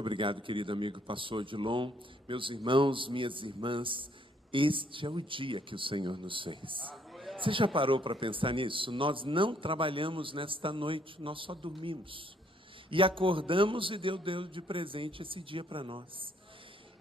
Muito obrigado, querido amigo pastor Odilon. Meus irmãos, minhas irmãs, este é o dia que o Senhor nos fez. Você já parou para pensar nisso? Nós não trabalhamos nesta noite, nós só dormimos. E acordamos e Deus deu de presente esse dia para nós.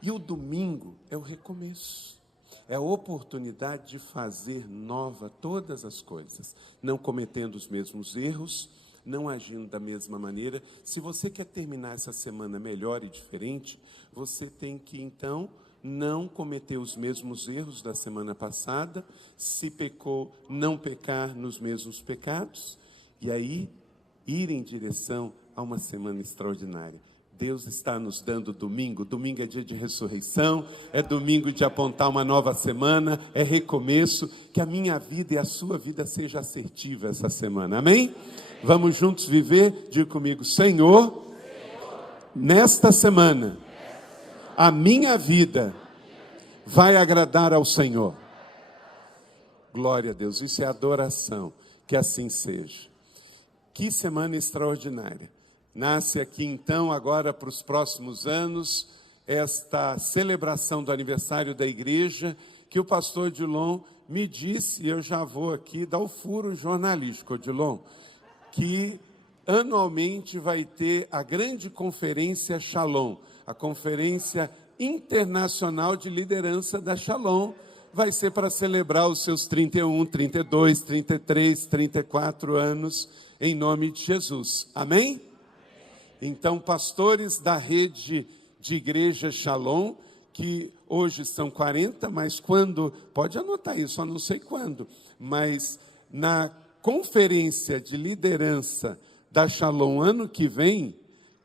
E o domingo é o recomeço. É a oportunidade de fazer nova todas as coisas. Não cometendo os mesmos erros, não agindo da mesma maneira. Se você quer terminar essa semana melhor e diferente, você tem que, então, não cometer os mesmos erros da semana passada. Se pecou, não pecar nos mesmos pecados. E aí, ir em direção a uma semana extraordinária. Deus está nos dando domingo. Domingo é dia de ressurreição, é domingo de apontar uma nova semana, é recomeço. Que a minha vida e a sua vida seja assertiva essa semana, amém? Vamos juntos viver? Diga comigo: Senhor, nesta semana, a minha vida vai agradar ao Senhor. Glória a Deus, isso é adoração, que assim seja. Que semana extraordinária. Nasce aqui então, agora para os próximos anos, esta celebração do aniversário da igreja, que o pastor Odilon me disse, e eu já vou aqui dar o furo jornalístico, Odilon, que anualmente vai ter a grande conferência Shalom, a conferência internacional de liderança da Shalom, vai ser para celebrar os seus 31, 32, 33, 34 anos, em nome de Jesus. Amém? Então, pastores da rede de igreja Shalom, que hoje são 40, mas quando, pode anotar isso, eu não sei quando, mas na conferência de liderança da Shalom ano que vem,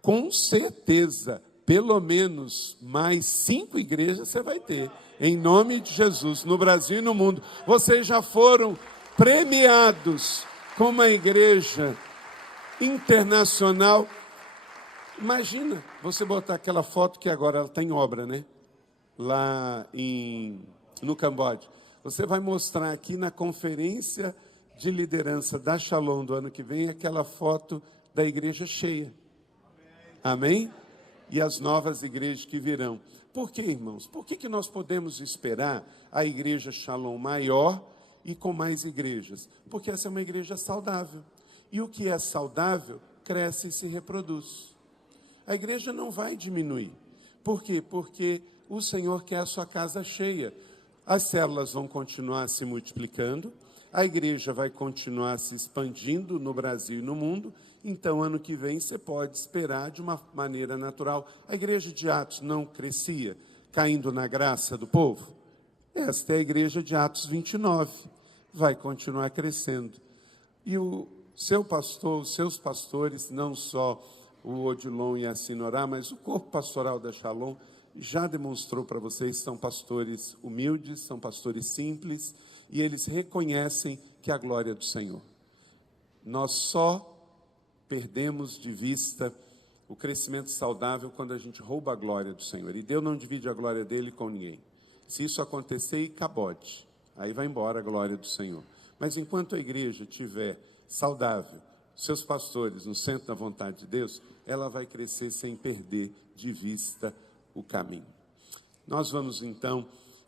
com certeza, pelo menos mais 5 igrejas você vai ter, em nome de Jesus, no Brasil e no mundo. Vocês já foram premiados como uma igreja internacional. Imagina você botar aquela foto que agora ela está em obra, né? Lá no Camboja. Você vai mostrar aqui na conferência de liderança da Shalom do ano que vem aquela foto da igreja cheia. Amém? E as novas igrejas que virão. Por quê, irmãos? Por que nós podemos esperar a igreja Shalom maior e com mais igrejas? Porque essa é uma igreja saudável. E o que é saudável cresce e se reproduz. A igreja não vai diminuir. Por quê? Porque o Senhor quer a sua casa cheia. As células vão continuar se multiplicando, a igreja vai continuar se expandindo no Brasil e no mundo. Então, ano que vem, você pode esperar de uma maneira natural. A igreja de Atos não crescia, caindo na graça do povo? Esta é a igreja de Atos 29. Vai continuar crescendo. E o seu pastor, os seus pastores, não só o Odilon e a Sinorá, mas o corpo pastoral da Shalom já demonstrou para vocês, são pastores humildes, são pastores simples, e eles reconhecem que é a glória do Senhor. Nós só perdemos de vista o crescimento saudável quando a gente rouba a glória do Senhor. E Deus não divide a glória dele com ninguém. Se isso acontecer, e cabote, aí vai embora a glória do Senhor. Mas enquanto a igreja estiver saudável, seus pastores no centro da vontade de Deus, ela vai crescer sem perder de vista o caminho. Nós vamos então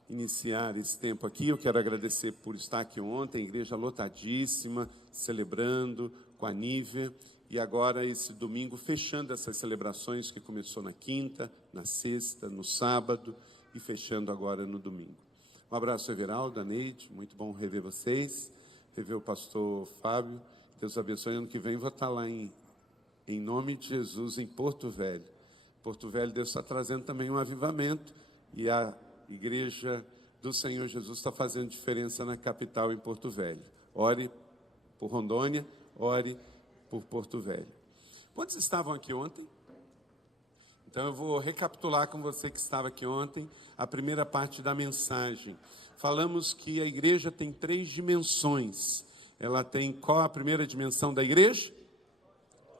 iniciar esse tempo aqui. Eu quero agradecer por estar aqui ontem, a igreja lotadíssima, celebrando com a Nívia, e agora esse domingo fechando essas celebrações que começou na quinta, na sexta, no sábado e fechando agora no domingo. Um abraço, Everaldo, a Neide, muito bom rever vocês, rever o pastor Fábio. Deus abençoe. Ano que vem vou estar lá em nome de Jesus, em Porto Velho. Porto Velho, Deus está trazendo também um avivamento, e a igreja do Senhor Jesus está fazendo diferença na capital, em Porto Velho. Ore por Rondônia, ore por Porto Velho. Quantos estavam aqui ontem? Então eu vou recapitular com você que estava aqui ontem, a primeira parte da mensagem. Falamos que a igreja tem 3 dimensões. Ela tem, qual a primeira dimensão da igreja?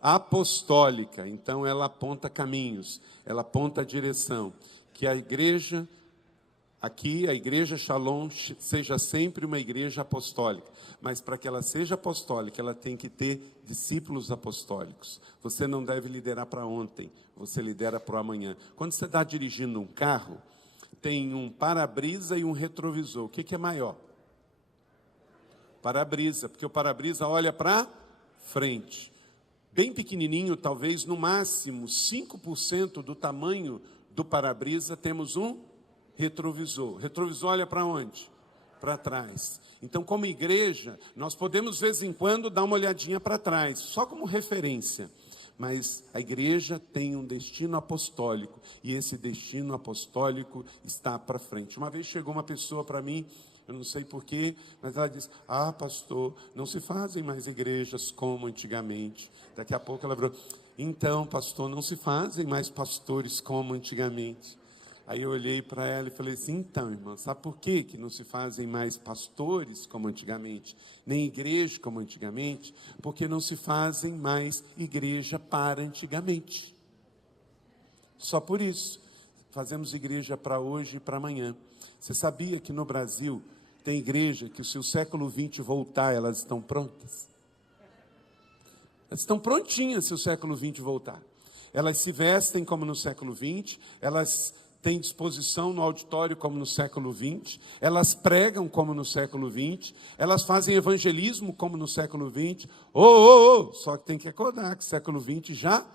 Apostólica. Então ela aponta caminhos, ela aponta a direção. Que a igreja aqui a igreja Shalom seja sempre uma igreja apostólica, mas para que ela seja apostólica, ela tem que ter discípulos apostólicos. Você não deve liderar para ontem, você lidera para o amanhã. Quando você está dirigindo um carro, tem um para-brisa e um retrovisor. O que é maior? Para-brisa, porque o para-brisa olha para frente. Bem pequenininho, talvez, no máximo 5% do tamanho do para-brisa, temos um retrovisor. Retrovisor olha para onde? Para trás. Então, como igreja, nós podemos, de vez em quando, dar uma olhadinha para trás, só como referência. Mas a igreja tem um destino apostólico, e esse destino apostólico está para frente. Uma vez chegou uma pessoa para mim, eu não sei porquê, mas ela disse: ah, pastor, não se fazem mais igrejas como antigamente. Daqui a pouco ela falou: então, pastor, não se fazem mais pastores como antigamente. Aí eu olhei para ela e falei assim: então, irmã, sabe por quê que não se fazem mais pastores como antigamente, nem igreja como antigamente? Porque não se fazem mais igreja para antigamente. Só por isso. Fazemos igreja para hoje e para amanhã. Você sabia que no Brasil tem igreja que, se o século XX voltar, elas estão prontas? Elas estão prontinhas se o século XX voltar. Elas se vestem como no século XX, elas têm disposição no auditório como no século XX, elas pregam como no século XX, elas fazem evangelismo como no século XX. Só que tem que acordar que o século XX já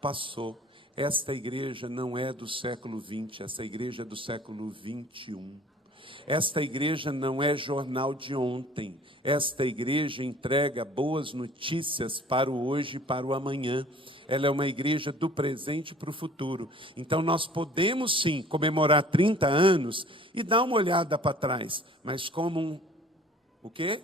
passou. Esta igreja não é do século XX, essa igreja é do século XXI. Esta igreja não é jornal de ontem. Esta igreja entrega boas notícias para o hoje e para o amanhã. Ela é uma igreja do presente para o futuro. Então nós podemos sim comemorar 30 anos e dar uma olhada para trás, mas como o quê?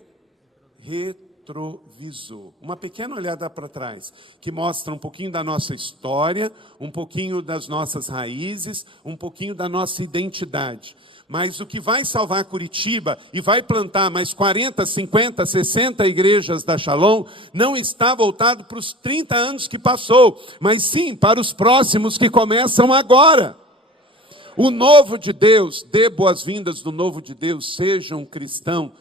Retrovisor. Uma pequena olhada para trás, que mostra um pouquinho da nossa história, um pouquinho das nossas raízes, um pouquinho da nossa identidade. Mas o que vai salvar Curitiba e vai plantar mais 40, 50, 60 igrejas da Shalom, não está voltado para os 30 anos que passou, mas sim para os próximos que começam agora. O novo de Deus, dê boas-vindas do novo de Deus, seja um cristão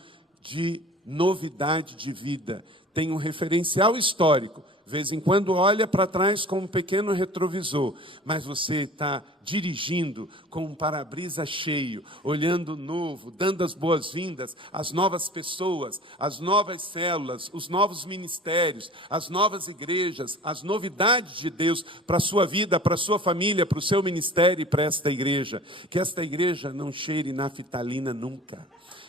de novidade de vida. Tem um referencial histórico. De vez em quando olha para trás com um pequeno retrovisor, mas você está dirigindo com um para-brisa cheio, olhando novo, dando as boas-vindas às novas pessoas, às novas células, os novos ministérios, as novas igrejas, as novidades de Deus para a sua vida, para a sua família, para o seu ministério e para esta igreja. Que esta igreja não cheire naftalina nunca.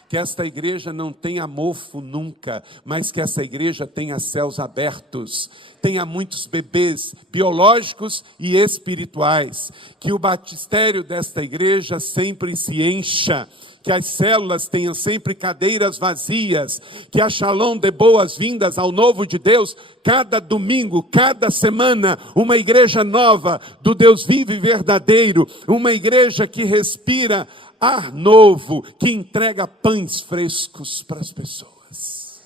Que esta igreja não tenha mofo nunca, mas que essa igreja tenha céus abertos, tenha muitos bebês biológicos e espirituais, que o batistério desta igreja sempre se encha, que as células tenham sempre cadeiras vazias, que a Shalom dê boas-vindas ao novo de Deus, cada domingo, cada semana, uma igreja nova do Deus vivo e verdadeiro, uma igreja que respira ar novo, que entrega pães frescos para as pessoas.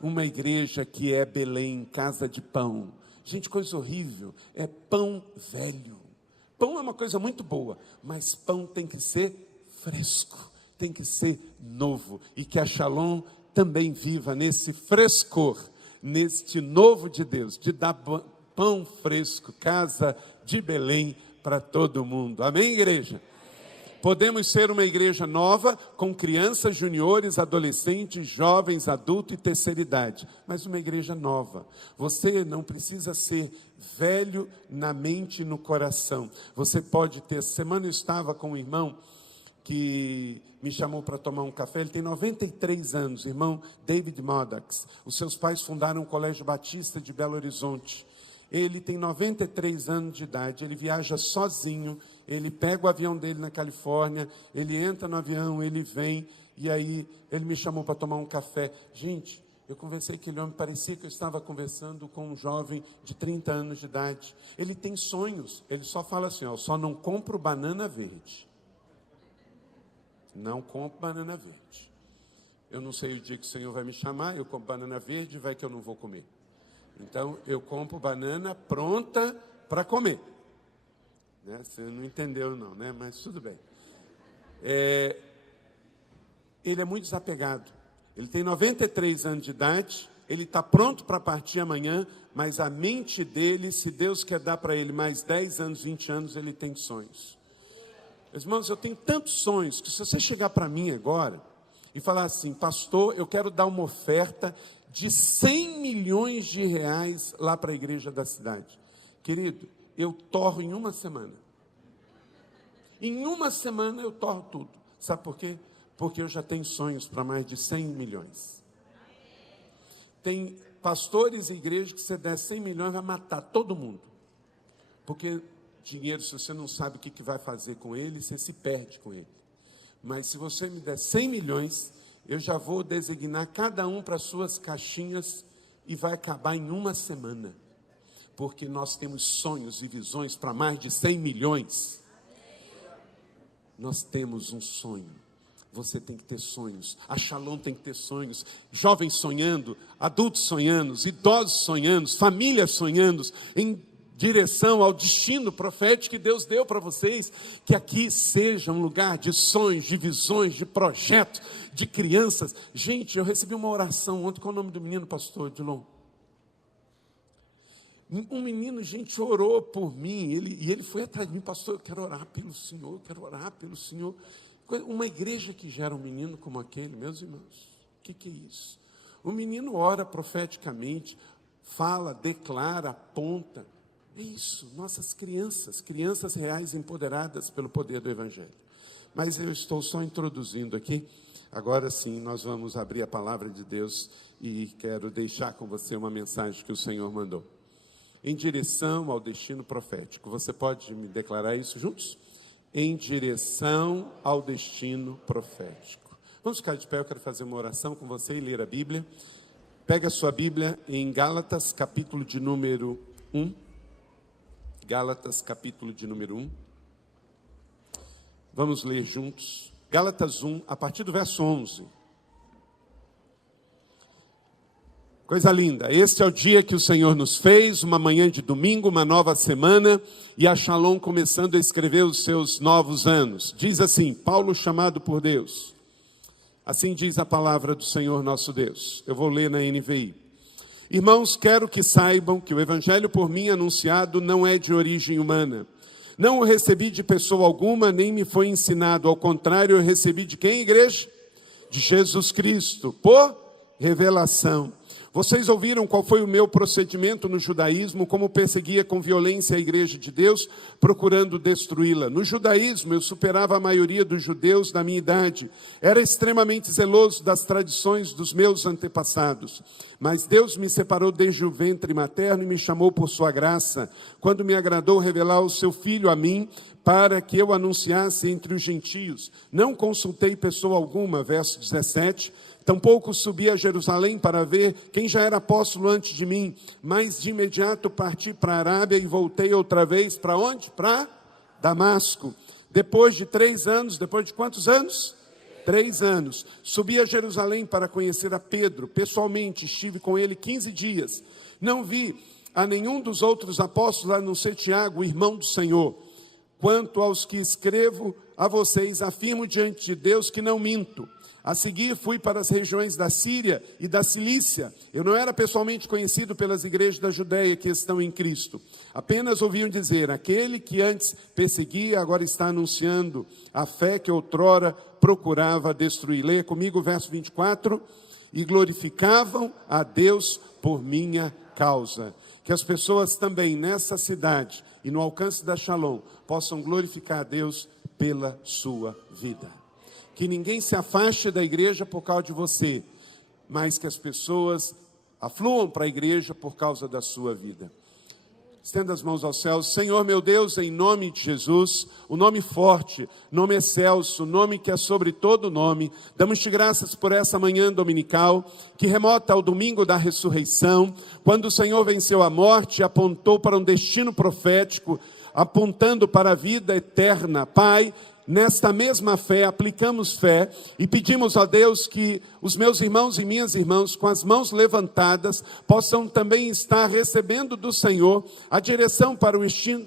Uma igreja que é Belém, casa de pão. Gente, coisa horrível, é pão velho. Pão é uma coisa muito boa, mas pão tem que ser fresco, tem que ser novo. E que a Shalom também viva nesse frescor, neste novo de Deus, de dar pão fresco, casa de Belém para todo mundo. Amém, igreja? Podemos ser uma igreja nova, com crianças, juniores, adolescentes, jovens, adultos e terceira idade. Mas uma igreja nova. Você não precisa ser velho na mente e no coração. Você pode ter... Semana eu estava com um irmão que me chamou para tomar um café. Ele tem 93 anos, irmão David Maddox. Os seus pais fundaram o Colégio Batista de Belo Horizonte. Ele tem 93 anos de idade, ele viaja sozinho, ele pega o avião dele na Califórnia, ele entra no avião, ele vem, e aí ele me chamou para tomar um café. Gente, eu conversei com aquele homem, parecia que eu estava conversando com um jovem de 30 anos de idade. Ele tem sonhos, ele só fala assim, ó, só não compro banana verde. Não compro banana verde. Eu não sei o dia que o Senhor vai me chamar, eu compro banana verde, vai que eu não vou comer. Então, eu compro banana pronta para comer. Né? Você não entendeu não, né? Mas tudo bem. Ele é muito desapegado. Ele tem 93 anos de idade, ele está pronto para partir amanhã, mas a mente dele, se Deus quer dar para ele mais 10 anos, 20 anos, ele tem sonhos. Meus irmãos, eu tenho tantos sonhos, que se você chegar para mim agora e falar assim, pastor, eu quero dar uma oferta de 100 milhões de reais lá para a igreja da cidade. Querido, eu torro em uma semana. Em uma semana eu torro tudo. Sabe por quê? Porque eu já tenho sonhos para mais de 100 milhões. Tem pastores e igrejas que você der 100 milhões vai matar todo mundo. Porque dinheiro, se você não sabe o que vai fazer com ele, você se perde com ele. Mas se você me der 100 milhões, eu já vou designar cada um para suas caixinhas e vai acabar em uma semana. Porque nós temos sonhos e visões para mais de 100 milhões. Nós temos um sonho. Você tem que ter sonhos. A Shalom tem que ter sonhos. Jovens sonhando, adultos sonhando, idosos sonhando, famílias sonhando, em direção ao destino profético que Deus deu para vocês. Que aqui seja um lugar de sonhos, de visões, de projetos, de crianças. Gente, eu recebi uma oração ontem. Qual é o nome do menino, pastor Dilon? Um menino, gente, orou por mim. Ele foi atrás de mim, pastor, eu quero orar pelo Senhor, quero orar pelo Senhor. Uma igreja que gera um menino como aquele, meus irmãos, o que é isso? O menino ora profeticamente, fala, declara, aponta. É isso, nossas crianças reais empoderadas pelo poder do Evangelho. Mas eu estou só introduzindo aqui. Agora sim, nós vamos abrir a palavra de Deus e quero deixar com você uma mensagem que o Senhor mandou. Em direção ao destino profético. Você pode me declarar isso juntos? Em direção ao destino profético. Vamos ficar de pé, eu quero fazer uma oração com você e ler a Bíblia. Pega a sua Bíblia em Gálatas, capítulo de número 1. Gálatas, capítulo de número 1. Vamos ler juntos. Gálatas 1, a partir do verso 11. Coisa linda, este é o dia que o Senhor nos fez, uma manhã de domingo, uma nova semana, e a Shalom começando a escrever os seus novos anos. Diz assim, Paulo chamado por Deus, assim diz a palavra do Senhor nosso Deus. Eu vou ler na NVI. Irmãos, quero que saibam que o evangelho por mim anunciado não é de origem humana. Não o recebi de pessoa alguma, nem me foi ensinado. Ao contrário, eu recebi de quem, igreja? De Jesus Cristo, por revelação. Vocês ouviram qual foi o meu procedimento no judaísmo, como perseguia com violência a igreja de Deus, procurando destruí-la. No judaísmo, eu superava a maioria dos judeus da minha idade. Era extremamente zeloso das tradições dos meus antepassados. Mas Deus me separou desde o ventre materno e me chamou por sua graça, quando me agradou revelar o seu Filho a mim, para que eu anunciasse entre os gentios. Não consultei pessoa alguma, verso 17, tampouco subi a Jerusalém para ver quem já era apóstolo antes de mim, mas de imediato parti para a Arábia e voltei outra vez para onde? Para Damasco. Depois de 3 anos, depois de quantos anos? 3 anos. Subi a Jerusalém para conhecer a Pedro, pessoalmente, estive com ele 15 dias. Não vi a nenhum dos outros apóstolos, a não ser Tiago, o irmão do Senhor. Quanto aos que escrevo a vocês, afirmo diante de Deus que não minto. A seguir, fui para as regiões da Síria e da Cilícia. Eu não era pessoalmente conhecido pelas igrejas da Judéia que estão em Cristo. Apenas ouviam dizer, aquele que antes perseguia, agora está anunciando a fé que outrora procurava destruir. Leia comigo o verso 24. E glorificavam a Deus por minha causa. Que as pessoas também nessa cidade e no alcance da Shalom possam glorificar a Deus pela sua vida. Que ninguém se afaste da igreja por causa de você, mas que as pessoas afluam para a igreja por causa da sua vida. Estenda as mãos aos céus. Senhor meu Deus, em nome de Jesus, o nome forte, nome excelso, nome que é sobre todo nome, damos-te graças por essa manhã dominical, que remota ao domingo da ressurreição, quando o Senhor venceu a morte e apontou para um destino profético, apontando para a vida eterna. Pai, nesta mesma fé, aplicamos fé e pedimos a Deus que os meus irmãos e minhas irmãs, com as mãos levantadas, possam também estar recebendo do Senhor a direção para o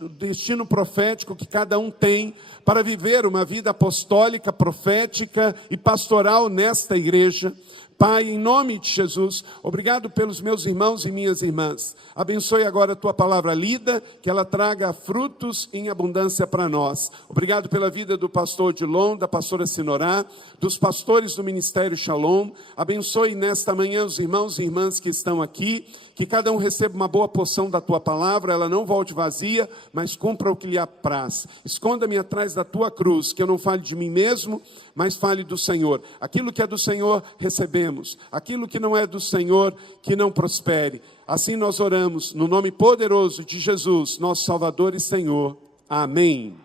destino profético que cada um tem, para viver uma vida apostólica, profética e pastoral nesta igreja. Pai, em nome de Jesus, obrigado pelos meus irmãos e minhas irmãs. Abençoe agora a tua palavra lida, que ela traga frutos em abundância para nós. Obrigado pela vida do pastor Odilon, da pastora Sinorá, dos pastores do Ministério Shalom. Abençoe nesta manhã os irmãos e irmãs que estão aqui, que cada um receba uma boa porção da tua palavra, ela não volte vazia, mas cumpra o que lhe apraz. Esconda-me atrás da tua cruz, que eu não fale de mim mesmo, mas fale do Senhor. Aquilo que é do Senhor, recebemos. Aquilo que não é do Senhor, que não prospere. Assim nós oramos, no nome poderoso de Jesus, nosso Salvador e Senhor. Amém.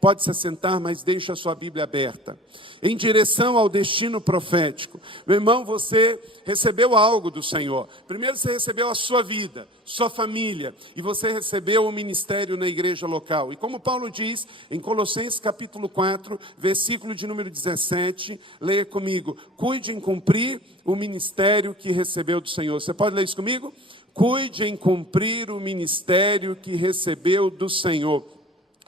Pode se assentar, mas deixa a sua Bíblia aberta. Em direção ao destino profético. Meu irmão, você recebeu algo do Senhor. Primeiro você recebeu a sua vida, sua família. E você recebeu o ministério na igreja local. E como Paulo diz em Colossenses capítulo 4, versículo de número 17. Leia comigo. Cuide em cumprir o ministério que recebeu do Senhor. Você pode ler isso comigo? Cuide em cumprir o ministério que recebeu do Senhor.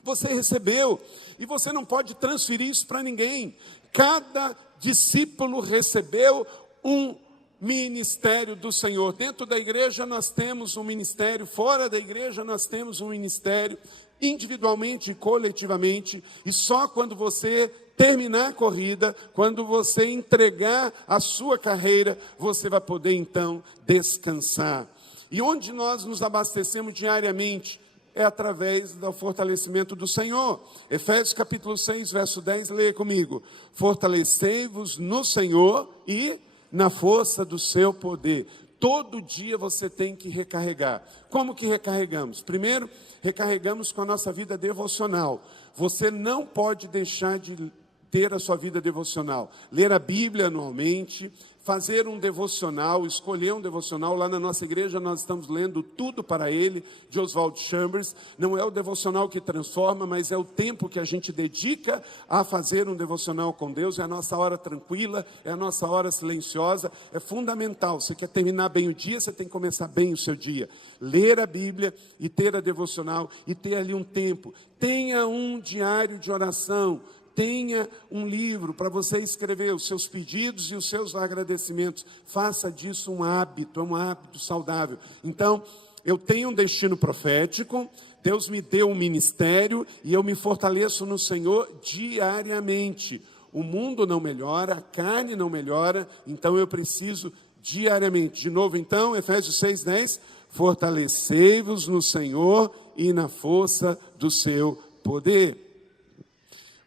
Você recebeu, e você não pode transferir isso para ninguém. Cada discípulo recebeu um ministério do Senhor. Dentro da igreja nós temos um ministério, fora da igreja nós temos um ministério, individualmente e coletivamente, e só quando você terminar a corrida, quando você entregar a sua carreira, você vai poder então descansar. E onde nós nos abastecemos diariamente? É através do fortalecimento do Senhor. Efésios capítulo 6, verso 10, leia comigo. Fortalecei-vos no Senhor e na força do seu poder. Todo dia você tem que recarregar. Como que recarregamos? Primeiro, recarregamos com a nossa vida devocional. Você não pode deixar de ter a sua vida devocional. Ler a Bíblia anualmente, fazer um devocional, escolher um devocional. Lá na nossa igreja nós estamos lendo Tudo para Ele, de Oswald Chambers. Não é o devocional que transforma, mas é o tempo que a gente dedica a fazer um devocional com Deus. É a nossa hora tranquila, é a nossa hora silenciosa. É fundamental. Você quer terminar bem o dia, você tem que começar bem o seu dia. Ler a Bíblia e ter a devocional e ter ali um tempo. Tenha um diário de oração. Tenha um livro para você escrever os seus pedidos e os seus agradecimentos. Faça disso um hábito, é um hábito saudável. Então, eu tenho um destino profético, Deus me deu um ministério e eu me fortaleço no Senhor diariamente. O mundo não melhora, a carne não melhora, então eu preciso diariamente. De novo, então, Efésios 6:10, fortalecei-vos no Senhor e na força do seu poder.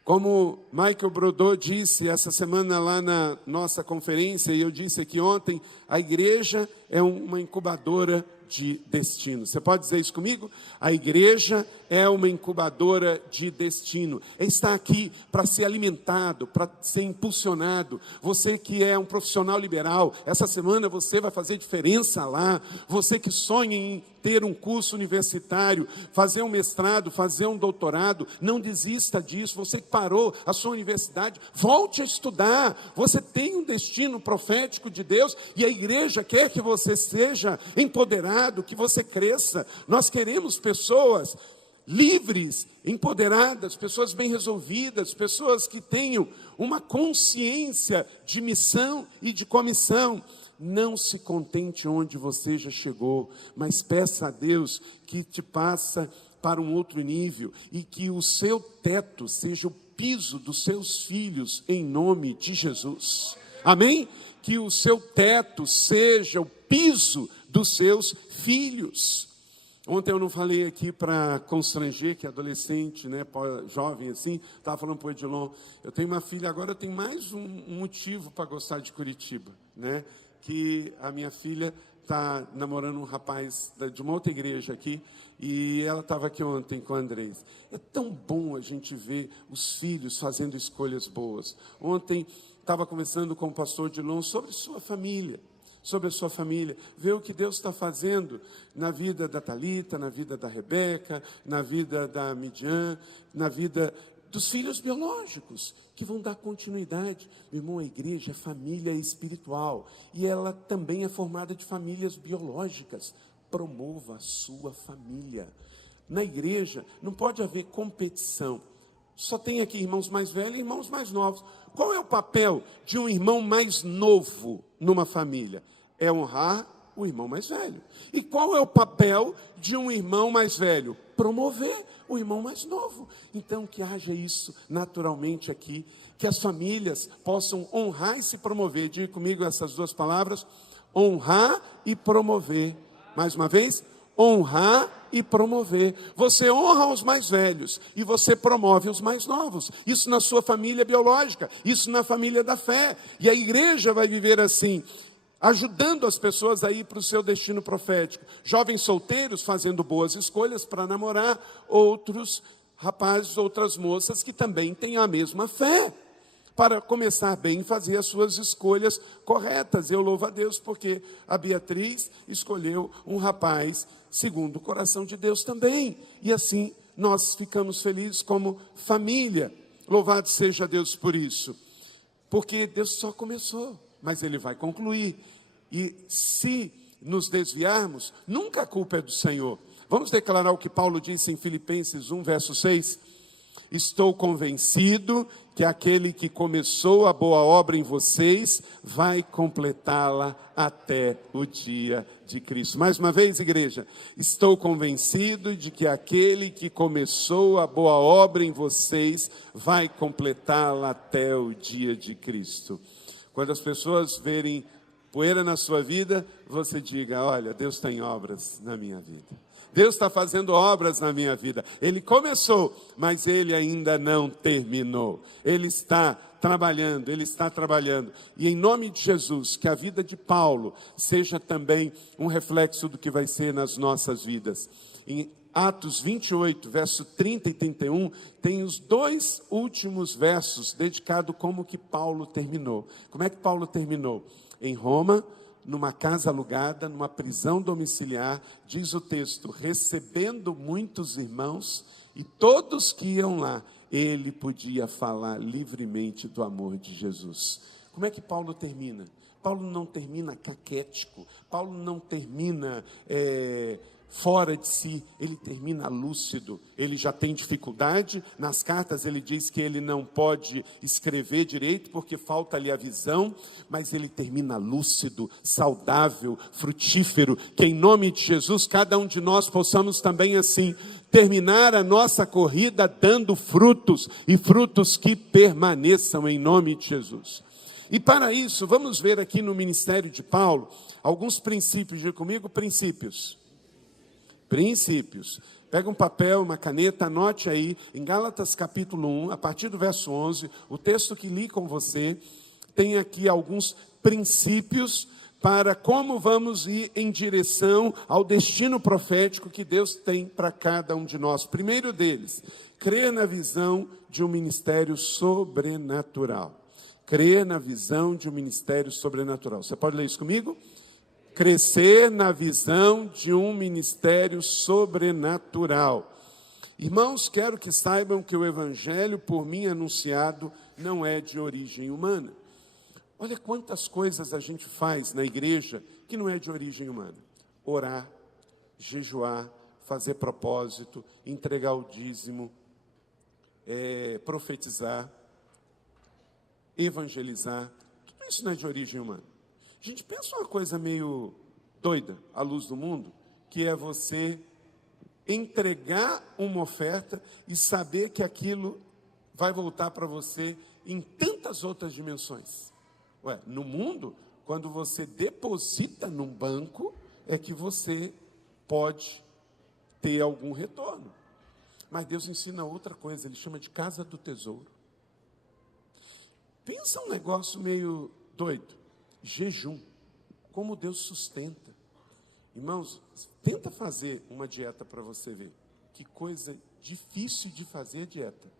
Como Michael Brodot disse essa semana lá na nossa conferência, e eu disse aqui ontem, a igreja é uma incubadora de destino. Você pode dizer isso comigo? A igreja é uma incubadora de destino. Está aqui para ser alimentado, para ser impulsionado. Você que é um profissional liberal, essa semana você vai fazer diferença lá. Você que sonha em ter um curso universitário, fazer um mestrado, fazer um doutorado, não desista disso. Você que parou a sua universidade, volte a estudar. Você tem um destino profético de Deus e a igreja quer que você seja empoderado, que você cresça. Nós queremos pessoas livres, empoderadas, pessoas bem resolvidas, pessoas que tenham uma consciência de missão e de comissão. Não se contente onde você já chegou, mas peça a Deus que te passa para um outro nível e que o seu teto seja o piso dos seus filhos, em nome de Jesus. Amém? Que o seu teto seja o piso dos seus filhos. Ontem eu não falei aqui para constranger, que é adolescente, né, jovem assim, estava falando para o Odilon, eu tenho uma filha, agora eu tenho mais um motivo para gostar de Curitiba, né, que a minha filha está namorando um rapaz de uma outra igreja aqui, e ela estava aqui ontem com o Andrés. É tão bom a gente ver os filhos fazendo escolhas boas. Ontem estava conversando com o pastor Odilon sobre sua família, ver o que Deus está fazendo na vida da Thalita, na vida da Rebeca, na vida da Midian, na vida dos filhos biológicos, que vão dar continuidade. Meu irmão, a igreja é família espiritual, e ela também é formada de famílias biológicas. Promova a sua família. Na igreja não pode haver competição. Só tem aqui irmãos mais velhos e irmãos mais novos. Qual é o papel de um irmão mais novo numa família? É honrar o irmão mais velho. E qual é o papel de um irmão mais velho? Promover o irmão mais novo. Então, que haja isso naturalmente aqui, que as famílias possam honrar e se promover. Diga comigo essas duas palavras: honrar e promover. Mais uma vez, honrar e promover. Você honra os mais velhos e você promove os mais novos. Isso na sua família biológica, isso na família da fé. E a igreja vai viver assim, ajudando as pessoas a ir para o seu destino profético. Jovens solteiros fazendo boas escolhas para namorar outros rapazes, outras moças que também têm a mesma fé, para começar bem e fazer as suas escolhas corretas. Eu louvo a Deus porque a Beatriz escolheu um rapaz segundo o coração de Deus também. E assim nós ficamos felizes como família. Louvado seja Deus por isso. Porque Deus só começou, mas Ele vai concluir. E se nos desviarmos, nunca a culpa é do Senhor. Vamos declarar o que Paulo disse em Filipenses 1, verso 6. Estou convencido que aquele que começou a boa obra em vocês vai completá-la até o dia de Cristo. Mais uma vez, igreja, estou convencido de que aquele que começou a boa obra em vocês vai completá-la até o dia de Cristo. Quando as pessoas verem poeira na sua vida, você diga: olha, Deus tem obras na minha vida. Deus está fazendo obras na minha vida. Ele começou, mas Ele ainda não terminou. Ele está trabalhando, Ele está trabalhando. E em nome de Jesus, que a vida de Paulo seja também um reflexo do que vai ser nas nossas vidas. Em Atos 28, verso 30 e 31, tem os dois últimos versos dedicados como que Paulo terminou. Como é que Paulo terminou? Em Roma, numa casa alugada, numa prisão domiciliar, diz o texto, recebendo muitos irmãos, e todos que iam lá, ele podia falar livremente do amor de Jesus. Como é que Paulo termina? Paulo não termina caquético, Paulo não termina fora de si, ele termina lúcido. Ele já tem dificuldade, nas cartas ele diz que ele não pode escrever direito, porque falta-lhe a visão, mas ele termina lúcido, saudável, frutífero, que em nome de Jesus, cada um de nós possamos também assim, terminar a nossa corrida dando frutos, e frutos que permaneçam em nome de Jesus. E para isso, vamos ver aqui no ministério de Paulo, alguns princípios, diga comigo, princípios. Pega um papel, uma caneta, anote aí, em Gálatas capítulo 1, a partir do verso 11, o texto que li com você, tem aqui alguns princípios para como vamos ir em direção ao destino profético que Deus tem para cada um de nós. Primeiro deles, crer na visão de um ministério sobrenatural. Crer na visão de um ministério sobrenatural. Você pode ler isso comigo? Crescer na visão de um ministério sobrenatural. Irmãos, quero que saibam que o evangelho por mim anunciado não é de origem humana. Olha quantas coisas a gente faz na igreja que não é de origem humana. Orar, jejuar, fazer propósito, entregar o dízimo, profetizar, evangelizar. Tudo isso não é de origem humana. A gente pensa uma coisa meio doida, à luz do mundo, que é você entregar uma oferta e saber que aquilo vai voltar para você em tantas outras dimensões. No mundo, quando você deposita num banco, é que você pode ter algum retorno. Mas Deus ensina outra coisa, Ele chama de casa do tesouro. Pensa um negócio meio doido. Jejum, como Deus sustenta. Irmãos, tenta fazer uma dieta para você ver. Que coisa difícil de fazer dieta.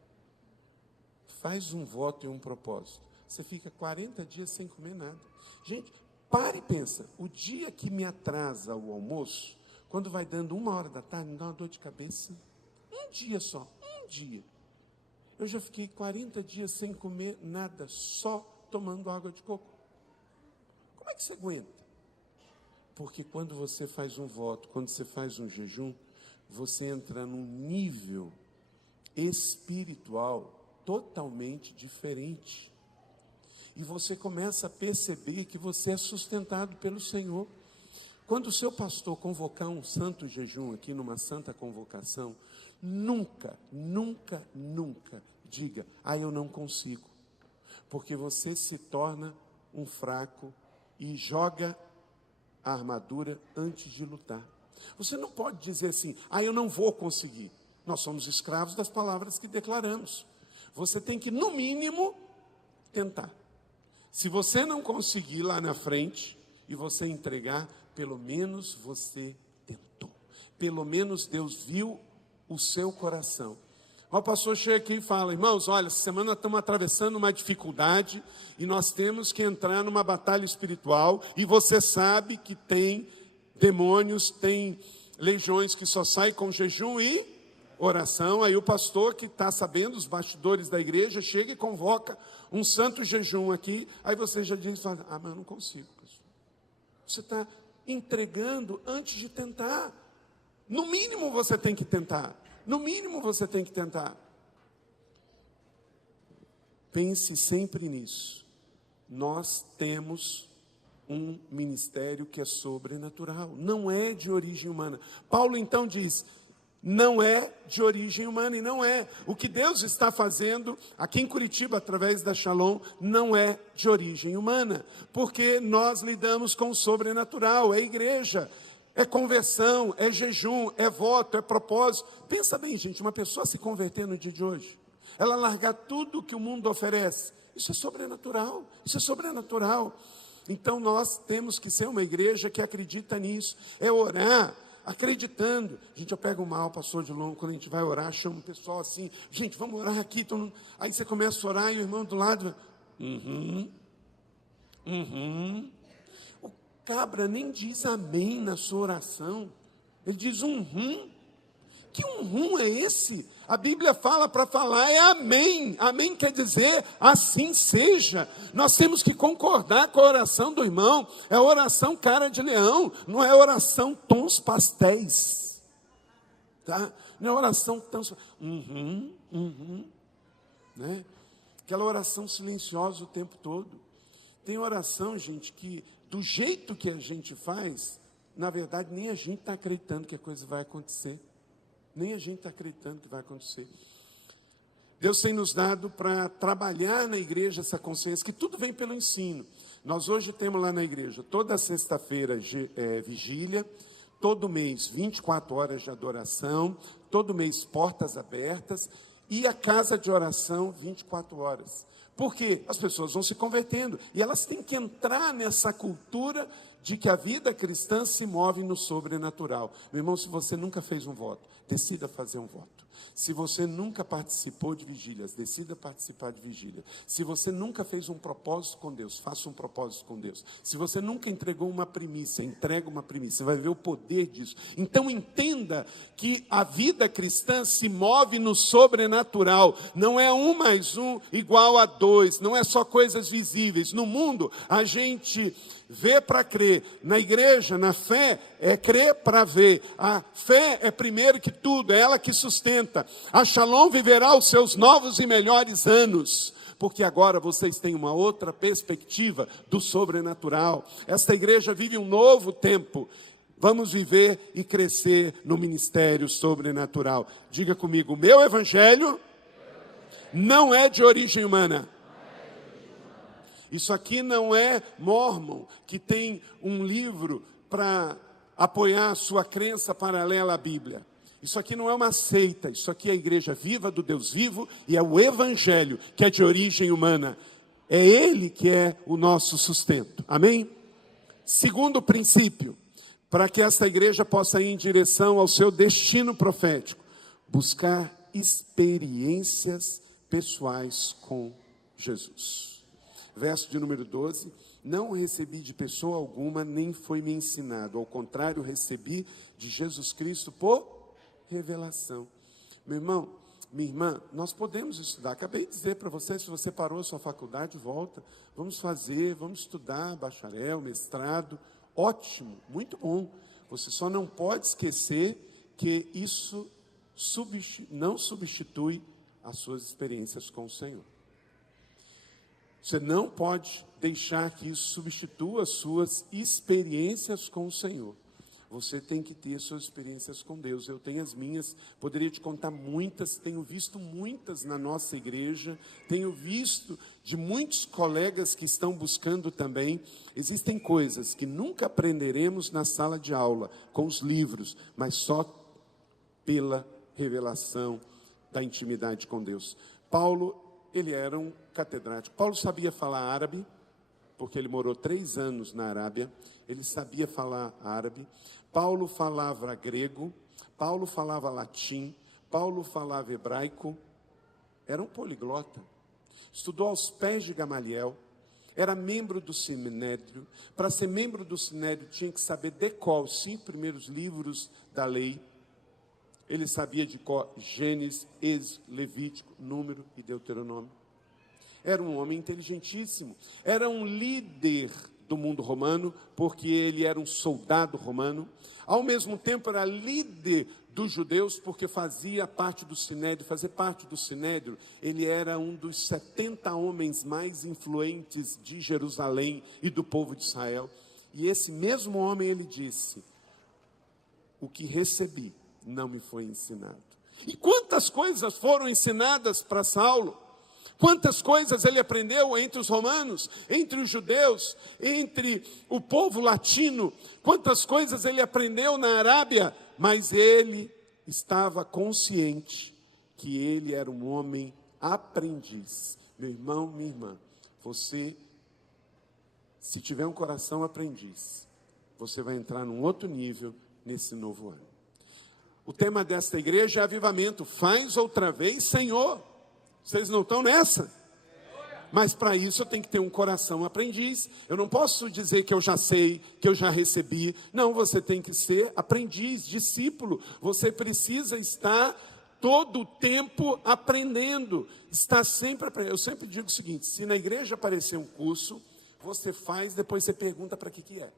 Faz um voto e um propósito. Você fica 40 dias sem comer nada. Gente, pare e pensa. O dia que me atrasa o almoço, quando vai dando 1h da tarde, me dá uma dor de cabeça. Um dia só, um dia. Eu já fiquei 40 dias sem comer nada, só tomando água de coco. Como é que você aguenta? Porque quando você faz um voto, quando você faz um jejum, você entra num nível espiritual totalmente diferente. E você começa a perceber que você é sustentado pelo Senhor. Quando o seu pastor convocar um santo jejum aqui, numa santa convocação, nunca diga, eu não consigo. Porque você se torna um fraco e joga a armadura antes de lutar. Você não pode dizer assim, eu não vou conseguir. Nós somos escravos das palavras que declaramos. Você tem que, no mínimo, tentar. Se você não conseguir lá na frente e você entregar, pelo menos você tentou. Pelo menos Deus viu o seu coração. O pastor chega aqui e fala, irmãos, olha, essa semana estamos atravessando uma dificuldade e nós temos que entrar numa batalha espiritual e você sabe que tem demônios, tem legiões que só saem com jejum e oração. Aí o pastor que está sabendo, os bastidores da igreja, chega e convoca um santo jejum aqui, aí você já diz, mas eu não consigo, pastor. Você está entregando antes de tentar. No mínimo você tem que tentar. No mínimo você tem que tentar. Pense sempre nisso. Nós temos um ministério que é sobrenatural. Não é de origem humana. Paulo então diz, não é de origem humana, e não é. O que Deus está fazendo aqui em Curitiba, através da Shalom, não é de origem humana. Porque nós lidamos com o sobrenatural, é igreja. É conversão, é jejum, é voto, é propósito. Pensa bem, gente, uma pessoa se converter no dia de hoje, ela largar tudo que o mundo oferece, isso é sobrenatural, isso é sobrenatural. Então nós temos que ser uma igreja que acredita nisso, é orar acreditando. Gente, eu pego mal, pastor de longo, quando a gente vai orar, chama o pessoal assim, gente, vamos orar aqui. Aí você começa a orar e o irmão do lado, cabra nem diz amém na sua oração. Ele diz Que é esse? A Bíblia fala para falar é amém. Amém quer dizer assim seja. Nós temos que concordar com a oração do irmão. É oração cara de leão, não é oração tons pastéis. Tá? Não é oração tons... né? Aquela oração silenciosa o tempo todo. Tem oração, gente, que do jeito que a gente faz, na verdade, nem a gente está acreditando que a coisa vai acontecer. Nem a gente está acreditando que vai acontecer. Deus tem nos dado para trabalhar na igreja essa consciência, que tudo vem pelo ensino. Nós hoje temos lá na igreja, toda sexta-feira, vigília, todo mês, 24 horas de adoração, todo mês, portas abertas, e a casa de oração, 24 horas. Porque as pessoas vão se convertendo e elas têm que entrar nessa cultura de que a vida cristã se move no sobrenatural. Meu irmão, se você nunca fez um voto, decida fazer um voto. Se você nunca participou de vigílias, decida participar de vigília. Se você nunca fez um propósito com Deus, faça um propósito com Deus. Se você nunca entregou uma primícia, entrega uma primícia. Você vai ver o poder disso. Então entenda que a vida cristã se move no sobrenatural. Não é 1 mais 1 igual a 2. Não é só coisas visíveis. No mundo, a gente vê para crer. Na igreja, na fé, é crer para ver. A fé é primeiro que tudo, é ela que sustenta. A Shalom viverá os seus novos e melhores anos, porque agora vocês têm uma outra perspectiva do sobrenatural. Esta igreja vive um novo tempo. Vamos viver e crescer no ministério sobrenatural. Diga comigo, o meu evangelho não é de origem humana. Isso aqui não é Mormon, que tem um livro para apoiar a sua crença paralela à Bíblia. Isso aqui não é uma seita, isso aqui é a igreja viva do Deus vivo e é o evangelho que é de origem humana. É Ele que é o nosso sustento. Amém? Segundo princípio, para que esta igreja possa ir em direção ao seu destino profético, buscar experiências pessoais com Jesus. Verso de número 12, não recebi de pessoa alguma, nem foi me ensinado. Ao contrário, recebi de Jesus Cristo por revelação. Meu irmão, minha irmã, nós podemos estudar. Acabei de dizer para você, se você parou a sua faculdade, volta. Vamos fazer, vamos estudar, bacharel, mestrado. Ótimo, muito bom. Você só não pode esquecer que isso não substitui as suas experiências com o Senhor. Você não pode deixar que isso substitua as suas experiências com o Senhor. Você tem que ter suas experiências com Deus. Eu tenho as minhas, poderia te contar muitas, tenho visto muitas na nossa igreja, tenho visto de muitos colegas que estão buscando também. Existem coisas que nunca aprenderemos na sala de aula, com os livros, mas só pela revelação da intimidade com Deus. Paulo, ele era um catedrático. Paulo sabia falar árabe, porque ele morou 3 anos na Arábia. Ele sabia falar árabe. Paulo falava grego. Paulo falava latim. Paulo falava hebraico. Era um poliglota. Estudou aos pés de Gamaliel. Era membro do Sinédrio. Para ser membro do Sinédrio, tinha que saber de cor os 5 primeiros livros da lei. Ele sabia de cor Gênesis, Êxodo, Levítico, Número e Deuteronômio. Era um homem inteligentíssimo. Era um líder do mundo romano, porque ele era um soldado romano. Ao mesmo tempo, era líder dos judeus, porque fazia parte do Sinédrio. Fazer parte do Sinédrio, ele era um dos 70 homens mais influentes de Jerusalém e do povo de Israel. E esse mesmo homem, ele disse: o que recebi não me foi ensinado. E quantas coisas foram ensinadas para Saulo? Quantas coisas ele aprendeu entre os romanos, entre os judeus, entre o povo latino. Quantas coisas ele aprendeu na Arábia. Mas ele estava consciente que ele era um homem aprendiz. Meu irmão, minha irmã, você, se tiver um coração aprendiz, você vai entrar num outro nível nesse novo ano. O tema desta igreja é avivamento. Faz outra vez, Senhor. Vocês não estão nessa? Mas para isso eu tenho que ter um coração aprendiz. Eu não posso dizer que eu já sei, que eu já recebi. Não, você tem que ser aprendiz, discípulo. Você precisa estar todo o tempo aprendendo. Está sempre aprendendo. Eu sempre digo o seguinte: se na igreja aparecer um curso, você faz, depois você pergunta para que é.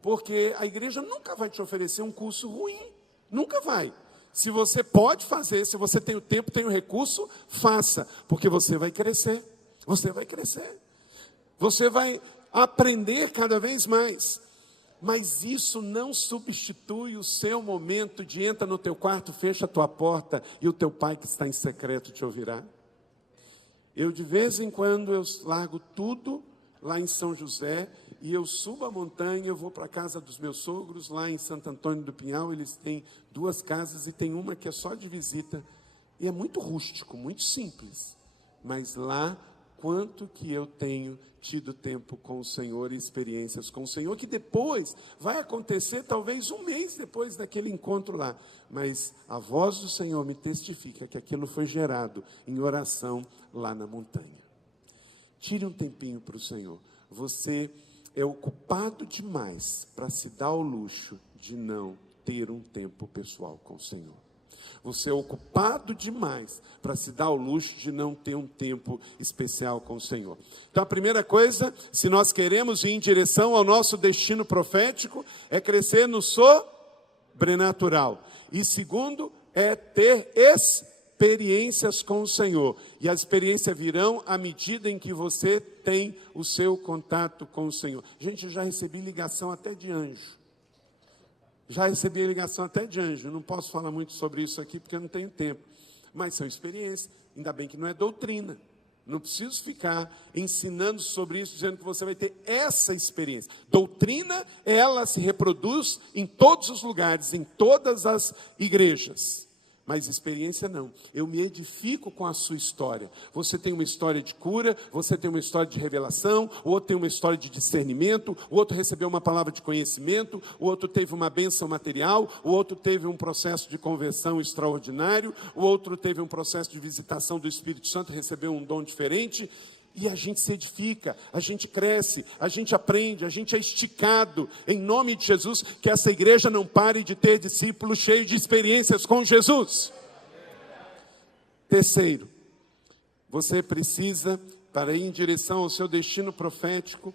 Porque a igreja nunca vai te oferecer um curso ruim. Nunca vai. Se você pode fazer, se você tem o tempo, tem o recurso, faça, porque você vai crescer. Você vai crescer. Você vai aprender cada vez mais. Mas isso não substitui o seu momento de entra no teu quarto, fecha a tua porta e o teu pai que está em secreto te ouvirá. Eu de vez em quando eu largo tudo lá em São José e eu subo a montanha, eu vou para a casa dos meus sogros, lá em Santo Antônio do Pinhal. Eles têm 2 casas e tem uma que é só de visita. E é muito rústico, muito simples. Mas lá, quanto que eu tenho tido tempo com o Senhor e experiências com o Senhor, que depois vai acontecer, talvez 1 mês depois daquele encontro lá. Mas a voz do Senhor me testifica que aquilo foi gerado em oração lá na montanha. Tire um tempinho para o Senhor. Você é ocupado demais para se dar ao luxo de não ter um tempo pessoal com o Senhor. Você é ocupado demais para se dar ao luxo de não ter um tempo especial com o Senhor. Então a primeira coisa, se nós queremos ir em direção ao nosso destino profético, é crescer no sobrenatural. E segundo, é ter experiências com o Senhor. E as experiências virão à medida em que você tem o seu contato com o Senhor. Gente, eu já recebi ligação até de anjo. Já recebi ligação até de anjo. Eu não posso falar muito sobre isso aqui porque eu não tenho tempo. Mas são experiências. Ainda bem que não é doutrina. Não preciso ficar ensinando sobre isso, dizendo que você vai ter essa experiência. Doutrina, ela se reproduz em todos os lugares, em todas as igrejas. Mas experiência não. Eu me edifico com a sua história. Você tem uma história de cura, você tem uma história de revelação, o outro tem uma história de discernimento, o outro recebeu uma palavra de conhecimento, o outro teve uma bênção material, o outro teve um processo de conversão extraordinário, o outro teve um processo de visitação do Espírito Santo, recebeu um dom diferente. E a gente se edifica, a gente cresce, a gente aprende, a gente é esticado. Em nome de Jesus, que essa igreja não pare de ter discípulos cheios de experiências com Jesus. Terceiro, você precisa, para ir em direção ao seu destino profético,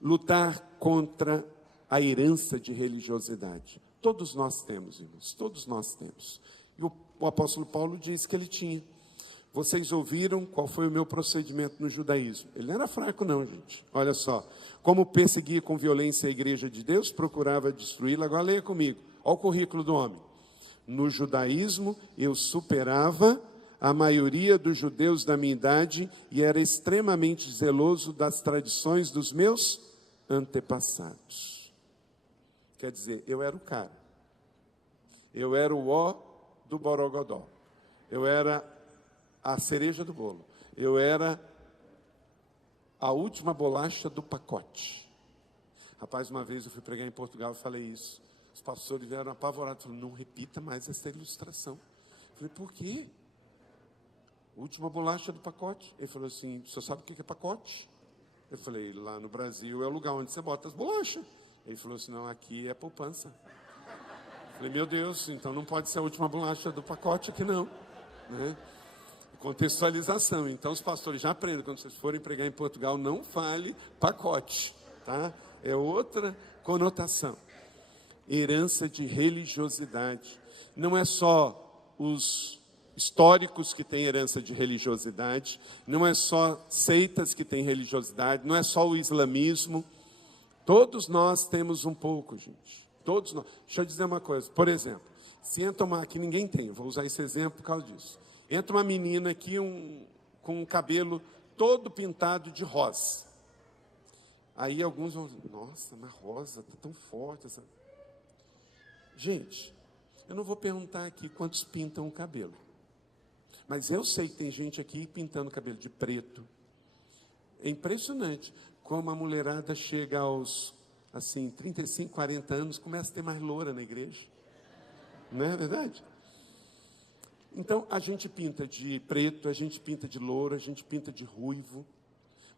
lutar contra a herança de religiosidade. Todos nós temos, irmãos, todos nós temos. E o apóstolo Paulo diz que ele tinha. Vocês ouviram qual foi o meu procedimento no judaísmo. Ele não era fraco não, gente. Olha só, como perseguia com violência a igreja de Deus, procurava destruí-la. Agora leia comigo, olha o currículo do homem. No judaísmo, eu superava a maioria dos judeus da minha idade e era extremamente zeloso das tradições dos meus antepassados. Quer dizer, eu era o cara. Eu era o ó do borogodó. Eu era a cereja do bolo. Eu era a última bolacha do pacote. Rapaz, uma vez eu fui pregar em Portugal e falei isso. Os pastores vieram apavorados. Falaram, não repita mais essa ilustração. Eu falei, por quê? Última bolacha do pacote. Ele falou assim, o senhor sabe o que é pacote? Eu falei, lá no Brasil é o lugar onde você bota as bolachas. Ele falou assim, não, aqui é poupança. Eu falei, meu Deus, então não pode ser a última bolacha do pacote aqui não. Né? Contextualização. Então os pastores já aprendem, quando vocês forem pregar em Portugal, não fale pacote. Tá? É outra conotação. Herança de religiosidade. Não é só os históricos que têm herança de religiosidade, não é só seitas que têm religiosidade, não é só o islamismo. Todos nós temos um pouco, gente. Todos nós. Deixa eu dizer uma coisa. Por exemplo, se entra uma... Aqui ninguém tem, vou usar esse exemplo por causa disso. Entra uma menina aqui com um cabelo todo pintado de rosa. Aí alguns vão dizer, nossa, mas rosa, está tão forte. Essa... Gente, eu não vou perguntar aqui quantos pintam o cabelo. Mas eu sei que tem gente aqui pintando o cabelo de preto. É impressionante como a mulherada chega aos, assim, 35, 40 anos, começa a ter mais loura na igreja. Não é verdade? Então, a gente pinta de preto, a gente pinta de louro, a gente pinta de ruivo.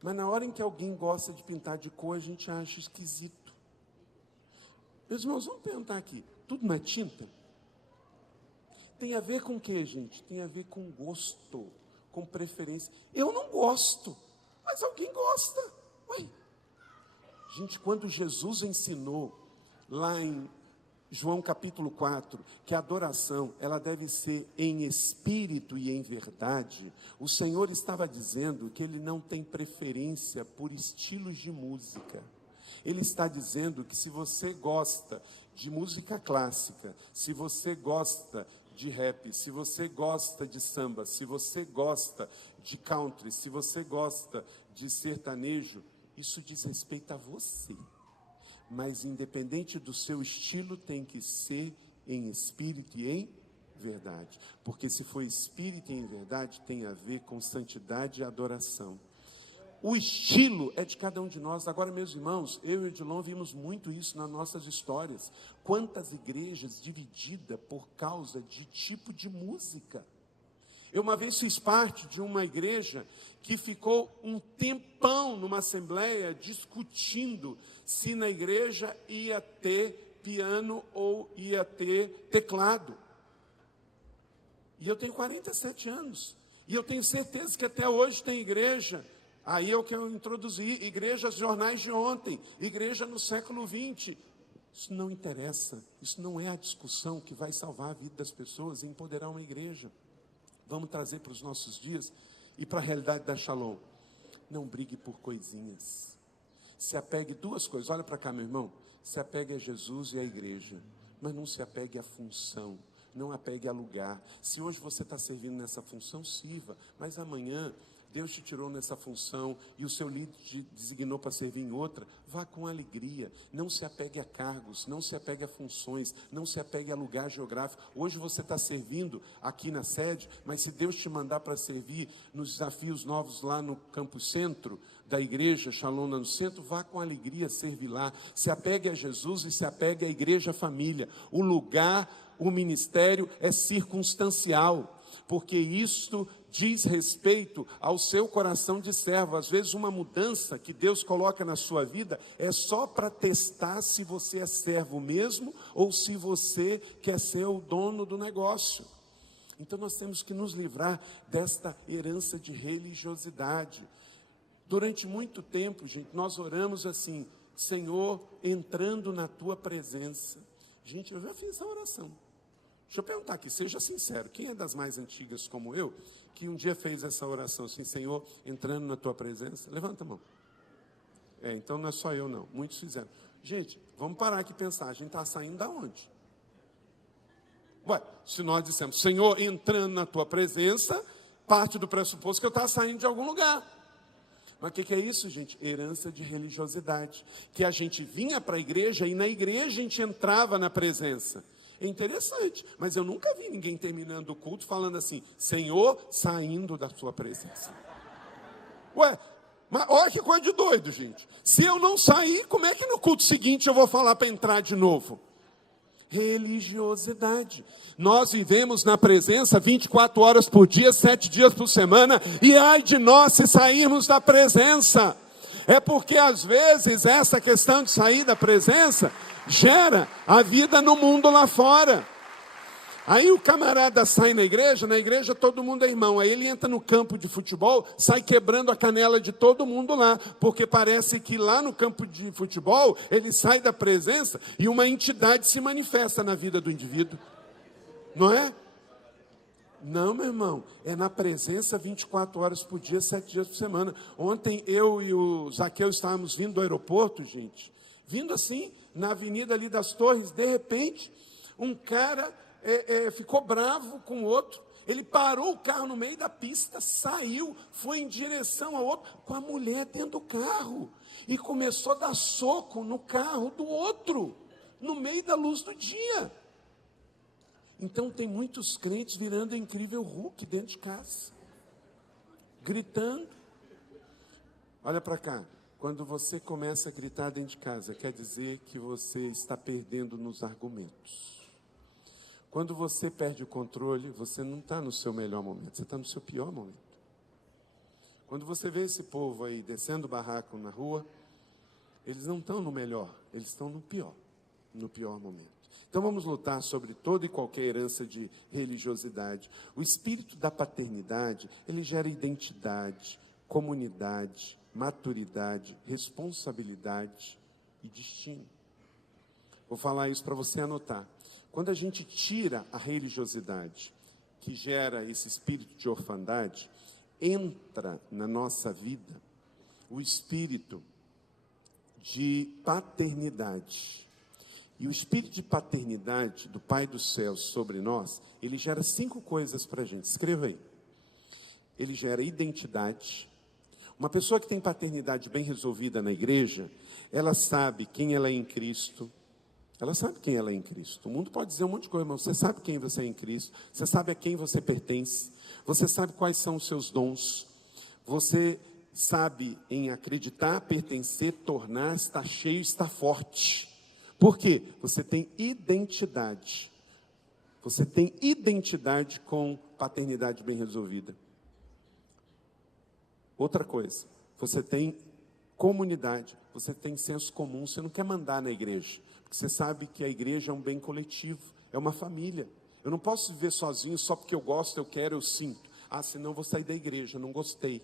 Mas na hora em que alguém gosta de pintar de cor, a gente acha esquisito. Meus irmãos, vamos perguntar aqui. Tudo não é tinta? Tem a ver com o quê, gente? Tem a ver com gosto, com preferência. Eu não gosto, mas alguém gosta. Ué. Gente, quando Jesus ensinou lá em João capítulo 4, que a adoração, ela deve ser em espírito e em verdade, o Senhor estava dizendo que Ele não tem preferência por estilos de música. Ele está dizendo que se você gosta de música clássica, se você gosta de rap, se você gosta de samba, se você gosta de country, se você gosta de sertanejo, isso diz respeito a você. Mas independente do seu estilo, tem que ser em espírito e em verdade. Porque se for espírito e em verdade, tem a ver com santidade e adoração. O estilo é de cada um de nós. Agora, meus irmãos, eu e o Edilon vimos muito isso nas nossas histórias. Quantas igrejas divididas por causa de tipo de música. Eu uma vez fiz parte de uma igreja que ficou um tempão numa assembleia discutindo se na igreja ia ter piano ou ia ter teclado. E eu tenho 47 anos. E eu tenho certeza que até hoje tem igreja. Aí é o que eu introduzi, igrejas jornais de ontem, igreja no século 20. Isso não interessa, isso não é a discussão que vai salvar a vida das pessoas e empoderar uma igreja. Vamos trazer para os nossos dias e para a realidade da Shalom. Não brigue por coisinhas. Se apegue duas coisas, olha para cá, meu irmão. Se apegue a Jesus e à igreja, mas não se apegue à função, não apegue a lugar. Se hoje você está servindo nessa função, sirva, mas amanhã Deus te tirou nessa função e o seu líder te designou para servir em outra, vá com alegria, não se apegue a cargos, não se apegue a funções, não se apegue a lugar geográfico. Hoje você está servindo aqui na sede, mas se Deus te mandar para servir nos desafios novos lá no campus centro da igreja, Shalom no centro, vá com alegria servir lá. Se apegue a Jesus e se apegue à igreja família. O lugar, o ministério é circunstancial, porque isto diz respeito ao seu coração de servo. Às vezes uma mudança que Deus coloca na sua vida é só para testar se você é servo mesmo ou se você quer ser o dono do negócio. Então nós temos que nos livrar desta herança de religiosidade. Durante muito tempo, gente, nós oramos assim: Senhor, entrando na tua presença. Gente, eu já fiz essa oração. Deixa eu perguntar aqui, seja sincero, quem é das mais antigas como eu, que um dia fez essa oração assim: Senhor, entrando na tua presença? Levanta a mão. Então não é só eu não, muitos fizeram. Gente, vamos parar aqui e pensar, a gente está saindo da onde? Ué, se nós dissemos, Senhor, entrando na tua presença, parte do pressuposto que eu estava saindo de algum lugar. Mas o que é isso, gente? Herança de religiosidade. Que a gente vinha para a igreja e na igreja a gente entrava na presença. É interessante, mas eu nunca vi ninguém terminando o culto falando assim: Senhor, saindo da sua presença. Ué, mas olha que coisa de doido, gente. Se eu não sair, como é que no culto seguinte eu vou falar para entrar de novo? Religiosidade. Nós vivemos na presença 24 horas por dia, 7 dias por semana, e ai de nós se sairmos da presença. É porque às vezes essa questão de sair da presença gera a vida no mundo lá fora. Aí o camarada sai na igreja todo mundo é irmão. Aí ele entra no campo de futebol, sai quebrando a canela de todo mundo lá, porque parece que lá no campo de futebol, ele sai da presença e uma entidade se manifesta na vida do indivíduo. Não é? Não, meu irmão, é na presença 24 horas por dia, 7 dias por semana. Ontem eu e o Zaqueu estávamos vindo do aeroporto, gente, vindo assim, na avenida ali das Torres, de repente, um cara ficou bravo com o outro, ele parou o carro no meio da pista, saiu, foi em direção ao outro, com a mulher dentro do carro, e começou a dar soco no carro do outro, no meio da luz do dia. Então tem muitos crentes virando incrível Hulk dentro de casa, gritando. Olha para cá, quando você começa a gritar dentro de casa, quer dizer que você está perdendo nos argumentos. Quando você perde o controle, você não está no seu melhor momento, você está no seu pior momento. Quando você vê esse povo aí descendo o barraco na rua, eles não estão no melhor, eles estão no pior momento. Então vamos lutar sobre toda e qualquer herança de religiosidade. O espírito da paternidade, ele gera identidade, comunidade, maturidade, responsabilidade e destino. Vou falar isso para você anotar. Quando a gente tira a religiosidade, que gera esse espírito de orfandade, entra na nossa vida o espírito de paternidade. E o espírito de paternidade do Pai dos céus sobre nós, ele gera 5 coisas para a gente. Escreva aí. Ele gera identidade. Uma pessoa que tem paternidade bem resolvida na igreja, ela sabe quem ela é em Cristo. Ela sabe quem ela é em Cristo. O mundo pode dizer um monte de coisa, mas você sabe quem você é em Cristo. Você sabe a quem você pertence. Você sabe quais são os seus dons. Você sabe em acreditar, pertencer, tornar, estar cheio, estar forte. Por quê? Você tem identidade. Você tem identidade com paternidade bem resolvida. Outra coisa, você tem comunidade. Você tem senso comum. Você não quer mandar na igreja. Você sabe que a igreja é um bem coletivo, é uma família. Eu não posso viver sozinho só porque eu gosto, eu quero, eu sinto. Senão eu vou sair da igreja, não gostei.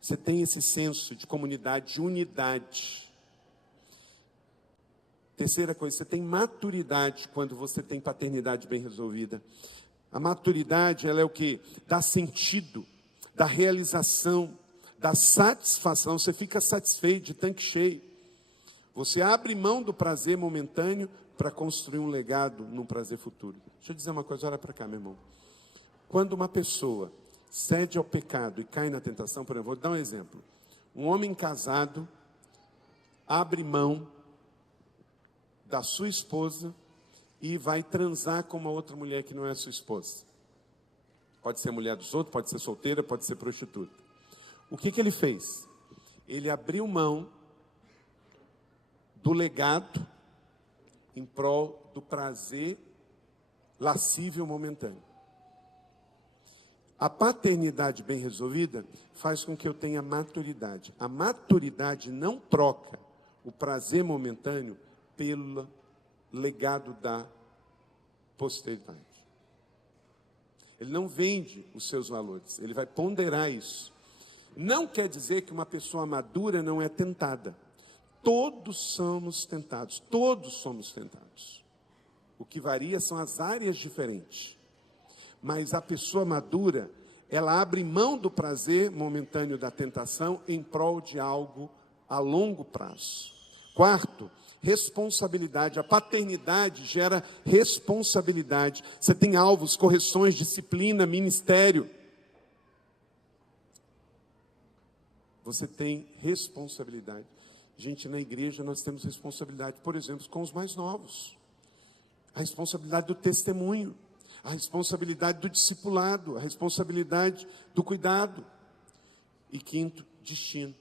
Você tem esse senso de comunidade, de unidade. Terceira coisa, você tem maturidade quando você tem paternidade bem resolvida. A maturidade, ela é o quê? Dá sentido, dá realização, dá satisfação. Você fica satisfeito, de tanque cheio. Você abre mão do prazer momentâneo para construir um legado num prazer futuro. Deixa eu dizer uma coisa, olha para cá, meu irmão. Quando uma pessoa cede ao pecado e cai na tentação, por exemplo, vou dar um exemplo. Um homem casado abre mão da sua esposa e vai transar com uma outra mulher que não é sua esposa. Pode ser mulher dos outros, pode ser solteira, pode ser prostituta. O que ele fez? Ele abriu mão do legado em prol do prazer lascívio momentâneo. A paternidade bem resolvida faz com que eu tenha maturidade. A maturidade não troca o prazer momentâneo pelo legado da posteridade. Ele não vende os seus valores, ele vai ponderar isso. Não quer dizer que uma pessoa madura não é tentada. Todos somos tentados, todos somos tentados. O que varia são as áreas diferentes. Mas a pessoa madura, ela abre mão do prazer momentâneo da tentação em prol de algo a longo prazo. Quarto, responsabilidade. A paternidade gera responsabilidade. Você tem alvos, correções, disciplina, ministério. Você tem responsabilidade. Gente, na igreja nós temos responsabilidade, por exemplo, com os mais novos. A responsabilidade do testemunho, a responsabilidade do discipulado, a responsabilidade do cuidado. E quinto, destino.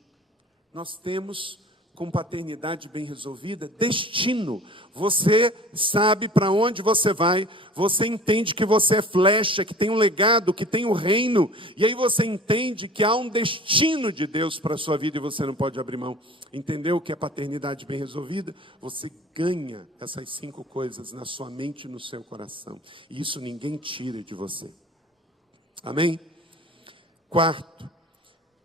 Nós temos, com paternidade bem resolvida, destino. Você sabe para onde você vai, você entende que você é flecha, que tem um legado, que tem um reino, e aí você entende que há um destino de Deus para a sua vida e você não pode abrir mão. Entendeu o que é paternidade bem resolvida? Você ganha essas 5 coisas na sua mente e no seu coração, e isso ninguém tira de você. Amém? Quarto,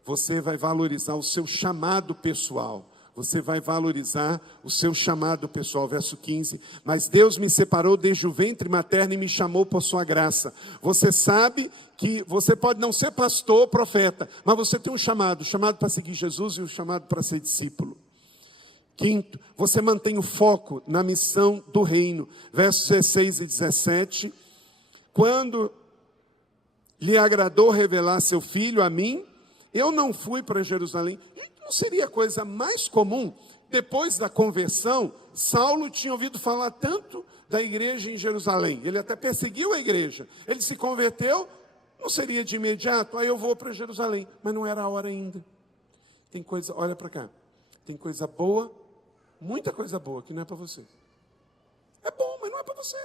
você vai valorizar o seu chamado pessoal. Você vai valorizar o seu chamado pessoal. Verso 15. Mas Deus me separou desde o ventre materno e me chamou por sua graça. Você sabe que você pode não ser pastor ou profeta, mas você tem um chamado para seguir Jesus e um chamado para ser discípulo. Quinto, você mantém o foco na missão do reino. Versos 16 e 17. Quando lhe agradou revelar seu filho a mim, eu não fui para Jerusalém. Não seria a coisa mais comum? Depois da conversão, Saulo tinha ouvido falar tanto da igreja em Jerusalém. Ele até perseguiu a igreja. Ele se converteu, não seria de imediato? Aí eu vou para Jerusalém. Mas não era a hora ainda. Tem coisa, olha para cá. Tem coisa boa, muita coisa boa que não é para você. É bom, mas não é para você.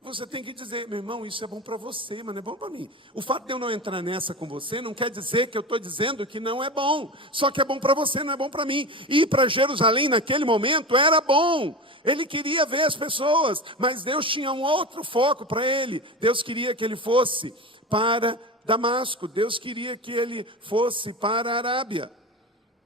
Você tem que dizer, meu irmão, isso é bom para você, mas não é bom para mim. O fato de eu não entrar nessa com você não quer dizer que eu estou dizendo que não é bom. Só que é bom para você, não é bom para mim. Ir para Jerusalém naquele momento era bom. Ele queria ver as pessoas, mas Deus tinha um outro foco para ele. Deus queria que ele fosse para Damasco. Deus queria que ele fosse para a Arábia.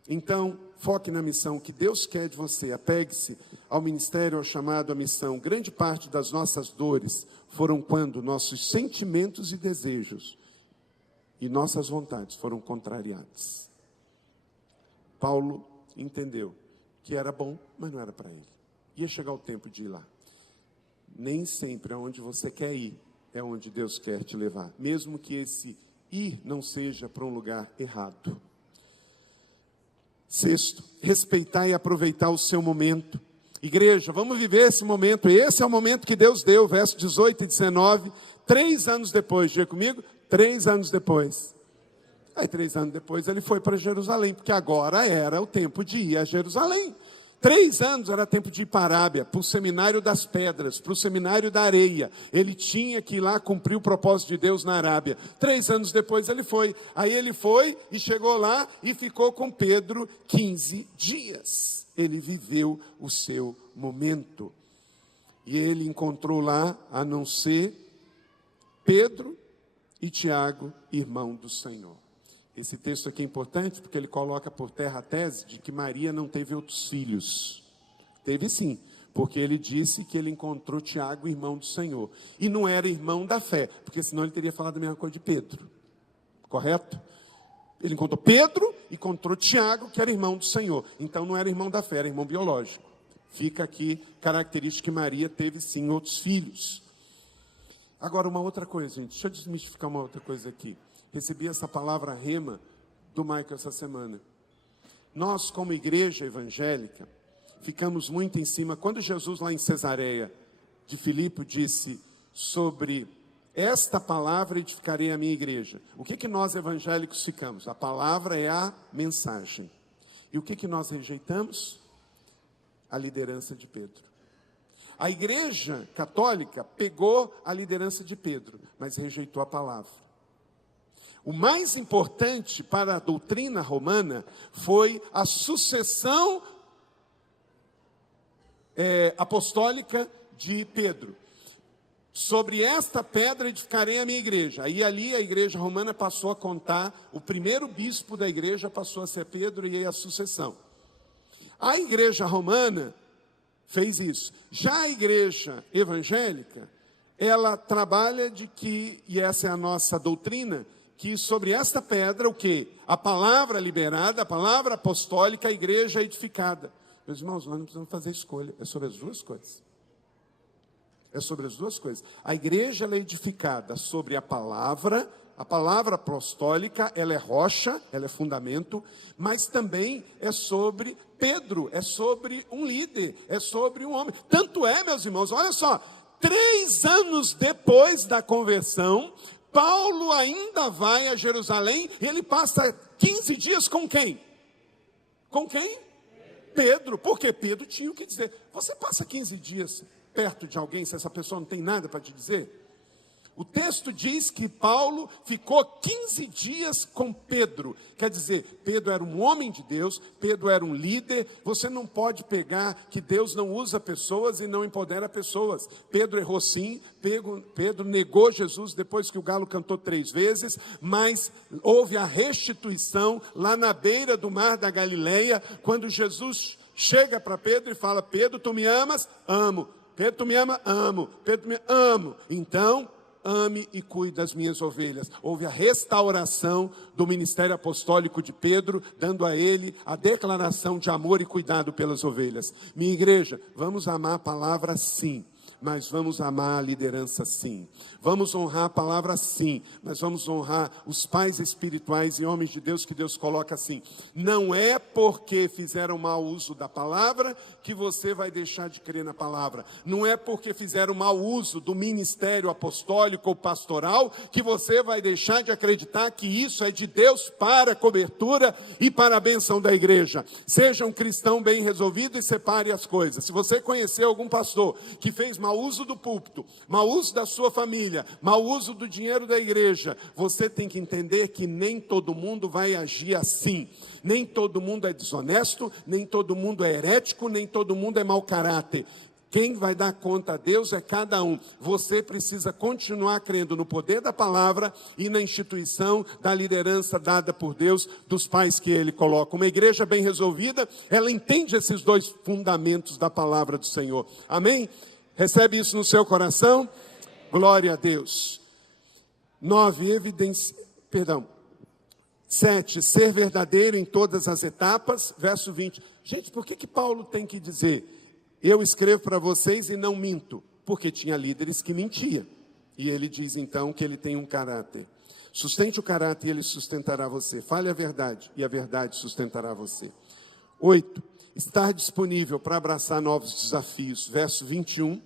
Então, foque na missão que Deus quer de você. Apegue-se ao ministério, ao chamado, à missão. Grande parte das nossas dores foram quando nossos sentimentos e desejos e nossas vontades foram contrariados. Paulo entendeu que era bom, mas não era para ele. Ia chegar o tempo de ir lá. Nem sempre aonde você quer ir é onde Deus quer te levar. Mesmo que esse ir não seja para um lugar errado. Sexto, respeitar e aproveitar o seu momento. Igreja, vamos viver esse momento. Esse é o momento que Deus deu, versos 18 e 19. 3 anos depois, diga comigo, 3 anos depois. Aí 3 anos depois ele foi para Jerusalém, porque agora era o tempo de ir a Jerusalém. 3 anos era tempo de ir para a Arábia, para o seminário das pedras, para o seminário da areia. Ele tinha que ir lá cumprir o propósito de Deus na Arábia. 3 anos depois ele foi. Aí ele foi e chegou lá e ficou com Pedro 15 dias. Ele viveu o seu momento. E ele encontrou lá, a não ser Pedro e Tiago, irmão do Senhor. Esse texto aqui é importante porque ele coloca por terra a tese de que Maria não teve outros filhos. Teve sim, porque ele disse que ele encontrou Tiago, irmão do Senhor. E não era irmão da fé, porque senão ele teria falado a mesma coisa de Pedro. Correto? Ele encontrou Pedro e encontrou Tiago, que era irmão do Senhor. Então não era irmão da fé, era irmão biológico. Fica aqui característica que Maria teve sim outros filhos. Agora uma outra coisa, gente. Deixa eu desmistificar uma outra coisa aqui. Recebi essa palavra rema do Michael essa semana. Nós, como igreja evangélica, ficamos muito em cima. Quando Jesus, lá em Cesareia de Filipe, disse sobre esta palavra edificarei a minha igreja. O que nós evangélicos ficamos? A palavra é a mensagem. E o que nós rejeitamos? A liderança de Pedro. A igreja católica pegou a liderança de Pedro, mas rejeitou a palavra. O mais importante para a doutrina romana foi a sucessão apostólica de Pedro. Sobre esta pedra edificarei a minha igreja. Aí ali a igreja romana passou a contar, o primeiro bispo da igreja passou a ser Pedro e aí a sucessão. A igreja romana fez isso. Já a igreja evangélica, ela trabalha de que, e essa é a nossa doutrina, que sobre esta pedra, o quê? A palavra liberada, a palavra apostólica, a igreja edificada. Meus irmãos, nós não precisamos fazer escolha, é sobre as duas coisas. É sobre as duas coisas. A igreja ela é edificada sobre a palavra apostólica, ela é rocha, ela é fundamento, mas também é sobre Pedro, é sobre um líder, é sobre um homem. Tanto é, meus irmãos, olha só, 3 anos depois da conversão, Paulo ainda vai a Jerusalém e ele passa 15 dias com quem? Com quem? Pedro, porque Pedro tinha o que dizer. Você passa 15 dias perto de alguém se essa pessoa não tem nada para te dizer? O texto diz que Paulo ficou 15 dias com Pedro. Quer dizer, Pedro era um homem de Deus, Pedro era um líder. Você não pode pegar que Deus não usa pessoas e não empodera pessoas. Pedro errou sim, Pedro negou Jesus depois que o galo cantou 3 vezes, mas houve a restituição lá na beira do mar da Galileia, quando Jesus chega para Pedro e fala: Pedro, tu me amas? Amo. Pedro, tu me ama? Amo. Pedro, tu me amo. Então, ame e cuide das minhas ovelhas. Houve a restauração do ministério apostólico de Pedro, dando a ele a declaração de amor e cuidado pelas ovelhas. Minha igreja, vamos amar a palavra sim, mas vamos amar a liderança sim. Vamos honrar a palavra sim, mas vamos honrar os pais espirituais e homens de Deus que Deus coloca assim. Não é porque fizeram mau uso da palavra que você vai deixar de crer na palavra. Não é porque fizeram mau uso do ministério apostólico ou pastoral que você vai deixar de acreditar que isso é de Deus para a cobertura e para a bênção da igreja. Seja um cristão bem resolvido e separe as coisas. Se você conhecer algum pastor que fez mau uso do púlpito, mau uso da sua família, mau uso do dinheiro da igreja, você tem que entender que nem todo mundo vai agir assim. Nem todo mundo é desonesto, nem todo mundo é herético, nem todo mundo é mau caráter. Quem vai dar conta a Deus é cada um. Você precisa continuar crendo no poder da palavra e na instituição da liderança dada por Deus, dos pais que Ele coloca. Uma igreja bem resolvida, ela entende esses 2 fundamentos da palavra do Senhor. Amém? Recebe isso no seu coração? Glória a Deus. 7, ser verdadeiro em todas as etapas. Verso 20. Gente, por que Paulo tem que dizer: eu escrevo para vocês e não minto? Porque tinha líderes que mentiam. E ele diz então que ele tem um caráter. Sustente o caráter e ele sustentará você. Fale a verdade e a verdade sustentará você. 8, estar disponível para abraçar novos desafios. Verso 21,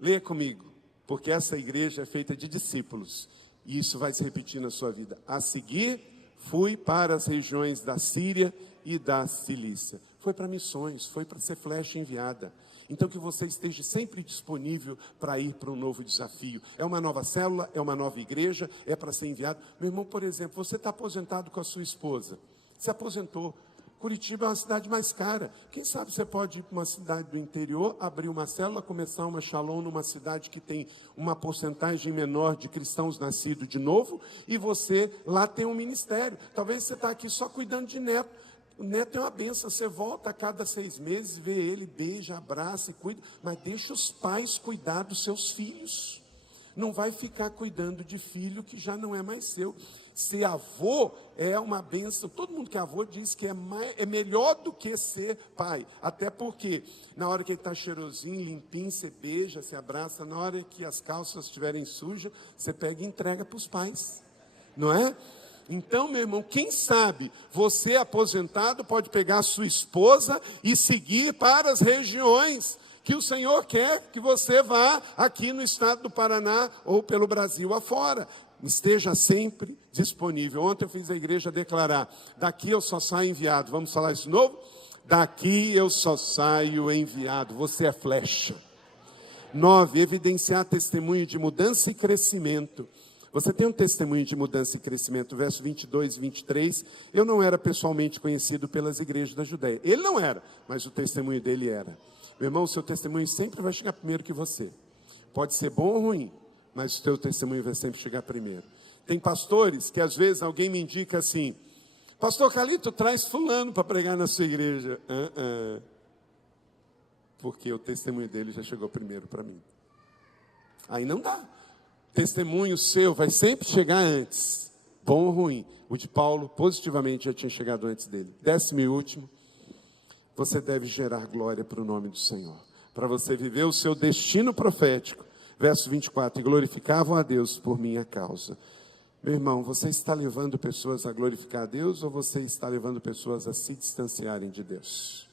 leia comigo. Porque essa igreja é feita de discípulos. E isso vai se repetir na sua vida. A seguir, fui para as regiões da Síria e da Cilícia. Foi para missões, foi para ser flecha enviada. Então que você esteja sempre disponível para ir para um novo desafio. É uma nova célula, é uma nova igreja, é para ser enviado. Meu irmão, por exemplo, você está aposentado com a sua esposa. Se aposentou. Curitiba é uma cidade mais cara. Quem sabe você pode ir para uma cidade do interior, abrir uma célula, começar uma Shalom numa cidade que tem uma porcentagem menor de cristãos nascidos de novo, e você lá tem um ministério. Talvez você está aqui só cuidando de neto. O neto é uma benção, você volta a cada 6 meses, vê ele, beija, abraça e cuida, mas deixa os pais cuidar dos seus filhos. Não vai ficar cuidando de filho que já não é mais seu. Ser avô é uma bênção. Todo mundo que é avô diz que é melhor do que ser pai. Até porque na hora que ele está cheirosinho, limpinho, você beija, você abraça. Na hora que as calças estiverem sujas, você pega e entrega para os pais. Não é? Então, meu irmão, quem sabe você aposentado pode pegar a sua esposa e seguir para as regiões que o Senhor quer que você vá aqui no estado do Paraná ou pelo Brasil afora. Esteja sempre disponível. Ontem eu fiz a igreja declarar: daqui eu só saio enviado. Vamos falar isso de novo? Daqui eu só saio enviado. Você é flecha. 9, evidenciar testemunho de mudança e crescimento. Você tem um testemunho de mudança e crescimento, verso 22 e 23. Eu não era pessoalmente conhecido pelas igrejas da Judéia. Ele não era, mas o testemunho dele era. Meu irmão, o seu testemunho sempre vai chegar primeiro que você. Pode ser bom ou ruim, mas o teu testemunho vai sempre chegar primeiro. Tem pastores que às vezes alguém me indica assim: pastor Carlito, traz fulano para pregar na sua igreja. Porque o testemunho dele já chegou primeiro para mim. Aí não dá. Testemunho seu vai sempre chegar antes, bom ou ruim. O de Paulo, positivamente, já tinha chegado antes dele. 10º e último, você deve gerar glória para o nome do Senhor, para você viver o seu destino profético. Verso 24, e glorificavam a Deus por minha causa. Meu irmão, você está levando pessoas a glorificar a Deus ou você está levando pessoas a se distanciarem de Deus?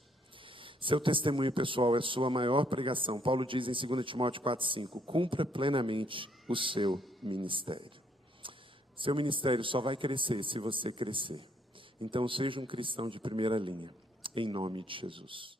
Seu testemunho pessoal é sua maior pregação. Paulo diz em 2 Timóteo 4,5, cumpra plenamente o seu ministério. Seu ministério só vai crescer se você crescer. Então seja um cristão de primeira linha, em nome de Jesus.